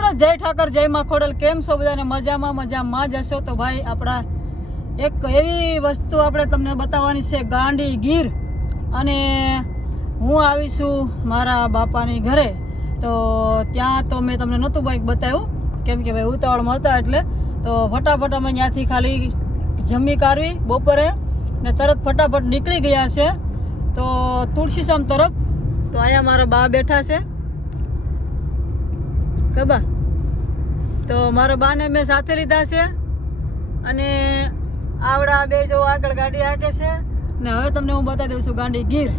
મિત્રો જય ઠાકર જય માં ખોડલ, કેમ છો બધાને? મજામાં જ હશો તો ભાઈ આપણા એક એવી વસ્તુ આપણે તમને બતાવવાની છે, ગાંડી ગીર. અને હું આવીશું મારા બાપાની ઘરે, તો ત્યાં તો મેં તમને નહોતું બાઈક બતાવ્યું કેમ કે ભાઈ ઉતાવળમાં હતા, એટલે તો ફટાફટ અમે ત્યાંથી ખાલી જમી કાઢવી બપોરે ને તરત ફટાફટ નીકળી ગયા છે તો તુલસીશામ તરફ. તો અહીંયા મારા બા બેઠા છે કબા, તો મારા બાને મેં સાથે લીધા છે અને આવડા બે જો આગળ ગાડી હાકે છે ને હવે તમને હું બતાવી દઉં છું ગાંડી ગીર.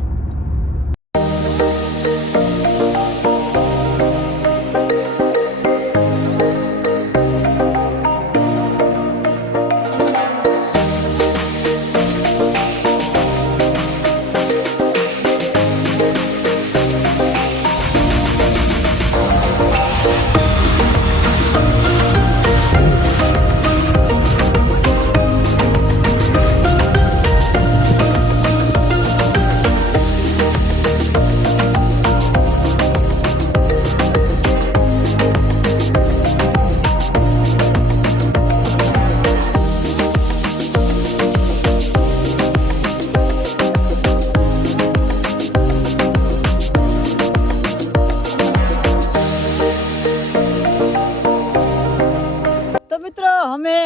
અમે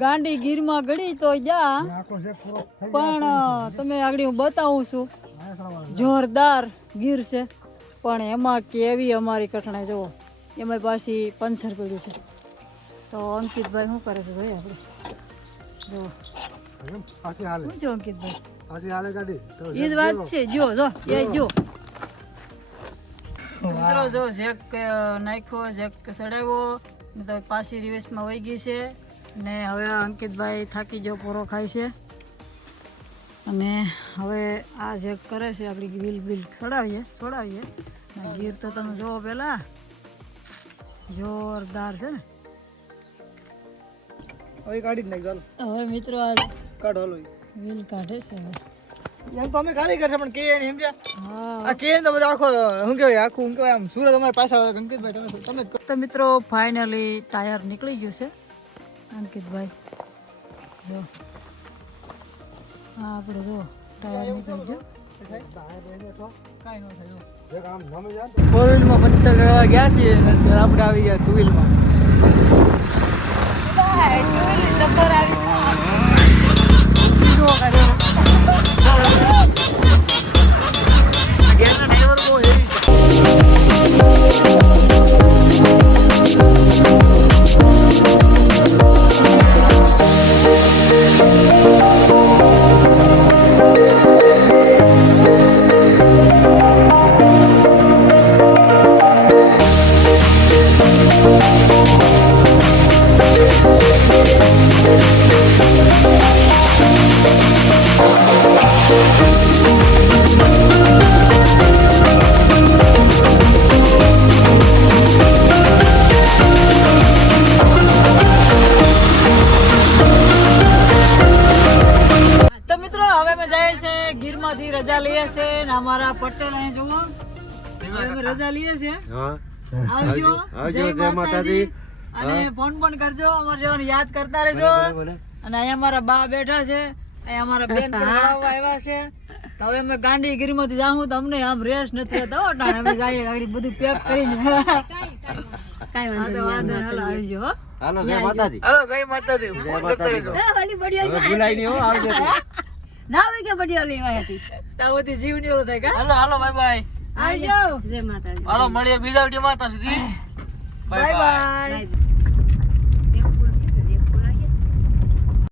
ગાંડી ગીરમાં ગળી તો જા, પણ તમે આગળ હું બતાવું છું, જોરદાર ગીર છે. પણ એમાં કેવી અમારી કઠણાઈ જુઓ, એમાં પાછી પંચર પડ્યું છે. તો અંકિતભાઈ શું કરે છે જોઈએ આપણે, જો શું છે અંકિતભાઈ, એ જ વાત છે. જો જો એ જો મિત્રો, જો જેક નાખ્યો, જેક ચડાવ્યો તો પાછી રિવેસમાં વહી ગઈ છે ને હવે અંકિતભાઈ થાકી જો પૂરો ખાય છે અને હવે આ જે કરે છે આપણી વ્હીલ બિલ છોડાવીએ. ગીર તો તમે જોવો પેલા જોરદાર છે ને. હવે મિત્રો આ વ્હીલ કાઢે છે. એમ તો અમે કારીગર છે પણ કે એમ સમજ્યા, આ કે તો બધા આખો શું કહેવાય, આખું શું કહેવાય, આમ સુરત અમારી પાછળ અંકિતભાઈ તમે તો મિત્રો ફાઇનલી ટાયર નીકળી ગયું છે અંકિતભાઈ. જો હા આપણે જો ટાયર નીકળી ગયું. ફોર વ્હીલમાં પંચર કરવા ગયા છીએ આપણે આવી ગયા ટુ વ્હીલમાં. ગીરમાંથી રજા લઈએ છે ને અમારા પટેલ અહીં જુઓ રજા લઈએ છે. આવજો, જય માતાજી. અને ફોન પણ કરજો, અમારે જવાનું યાદ કરતા રહેજો. અને અહીંયા અમારા બા બેઠા છે, અહીંયા અમારા બેન પણ આવ્યા છે. તો હવે અમે ગાંડી ગીરમાંથી જાઉં તો અમને આમ રેસ નથી રહેતા હો, અમે જઈએ આગળ બધું પેક કરીને. કાઈ વાંધો આવજો હો. હાલો જય માતાજી. હાલો જય માતાજી. ભૂલાઈ નહીં હો, આવજો. ના હોય કે બડી ઓલી હતી તાવતી જીવ ની ઓલો થાય કા. હાલો હાલો બાય બાય, આવજો, જય માતાજી. હાલો મળીએ બીજા વિડિયોમાં. ત્યાં સુધી બાય બાય.